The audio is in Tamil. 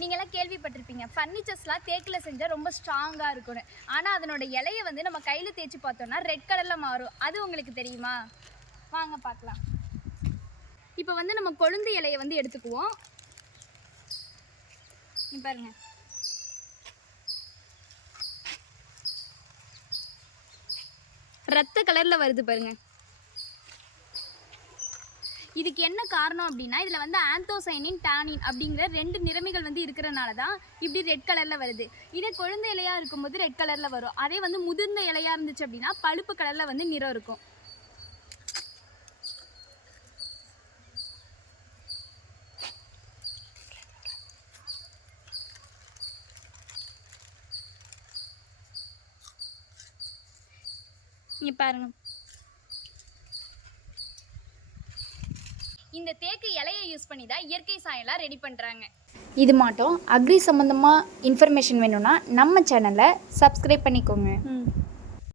நீங்களாம் கேள்விப்பட்டிருப்பீங்க. ஃபர்னிச்சர்ஸ்லாம் தேக்கில் செஞ்சால் ரொம்ப ஸ்ட்ராங்காக இருக்கும்னு. ஆனால் அதனோட இலையை வந்து நம்ம கையில் தேய்ச்சி பார்த்தோம்னா ரெட் கலரில் மாறும். அது உங்களுக்கு தெரியுமா? வாங்க பார்க்கலாம். இப்போ வந்து நம்ம கொழுந்து இலையை வந்து எடுத்துக்குவோம். பாருங்கள் பாருங்க. ரத்த கலரில் வருது பாருங்கள் இதுக்கு என்ன காரணம் அப்படின்னா இதில் வந்து ஆந்தோசைனின் டானின் அப்படிங்கிற ரெண்டு நிறமிகள் வந்து இருக்கிறனால தான் இப்படி ரெட் கலரில் வருது. இதே கொழுந்த இலையாக இருக்கும்போது ரெட் கலரில் வரும். அதே வந்து முதிர்ந்த இலையாக இருந்துச்சு அப்படின்னா பழுப்பு கலரில் வந்து நிறம் இருக்கும். இங்கே பாருங்கள் இந்த தேக்கு இலையை யூஸ் பண்ணி தான் இயற்கை சாயம்லாம் ரெடி பண்ணுறாங்க இது மாட்டோம் அக்ரி சம்மந்தமாக இன்ஃபர்மேஷன் வேணும்னா நம்ம சேனலை சப்ஸ்கிரைப் பண்ணிக்கோங்க. ம்.